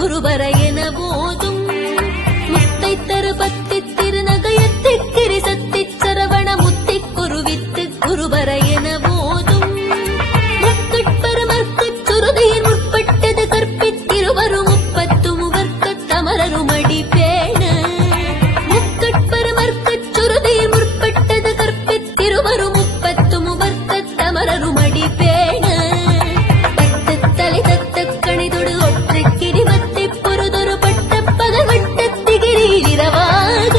குருபர என போதும் முத்தை தரு பத்தி திருநகையத்தி கிரிசத்தி சரவண முத்தி குருவித்து குருபர என போதும் மக்கட்பெருமர்க்குச் சுருதியின் முற்பட்டது கற்பித்திருவரும் முப்பத்து முவர்க்க தமரருமடி பேண மக்கட்பெருமர்க்குச் சுருதியின் முற்பட்டது கற்பித்திருவரும் முப்பத்து முவர்க்க தமரருமடி பேண தத்து தலை தத்த கணிதொடு ஒற்றை கிரிவத்தை பொருதொரு பட்ட பகவட்டத்திகிரியில் இரவாக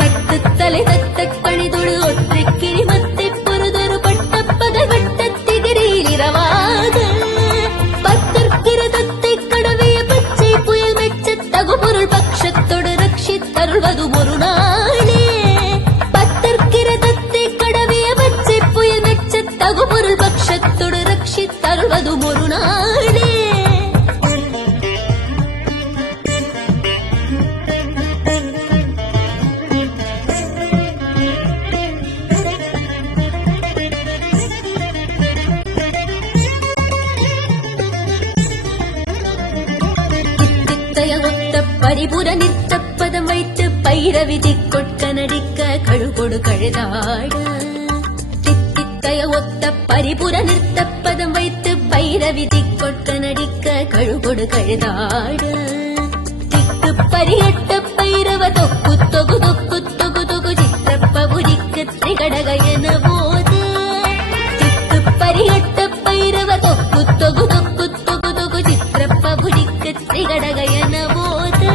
பத்து தலை தத்த கணிதொடு ஒற்றை கிரிவத்தை பொருதொரு பட்ட பகவட்டத்திகிரியில் இரவாக பத்திற்கிரதத்தை கடவிய பச்சை புயல் மெச்ச தகுபொருள் பட்சத்தொடு ரட்சித்தருள்வது ஒரு நாளே பத்திற்கிரதத்தை கடவிய பச்சை புயல் மெச்ச தகுபொருள் பட்சத்தொடு ரட்சித்தருள்வது ஒரு நாளே ஒத்த பரிபுர நித்தப்பதம் வைத்து பைரவிதி கொட்க நடிக்க கழுகொடு கழுதாட தித்தித்தய ஒத்த பரிபுர நித்தப்பதம் வைத்து பைரவிதி கொட்க நடிக்க கழுகொடு கழுதாட திக்கு பரியட்ட பைரவ தொக்கு தொகு தொக்கு தொகு தொகு சித்திரப்பபுரிக்கு திரிகடக என போது திக்கு பரியட்ட பைரவ தொக்கு தொகு தொக்கு தொகு தொகு சித்திரப்பபுரிக்கு திரிகடக என போது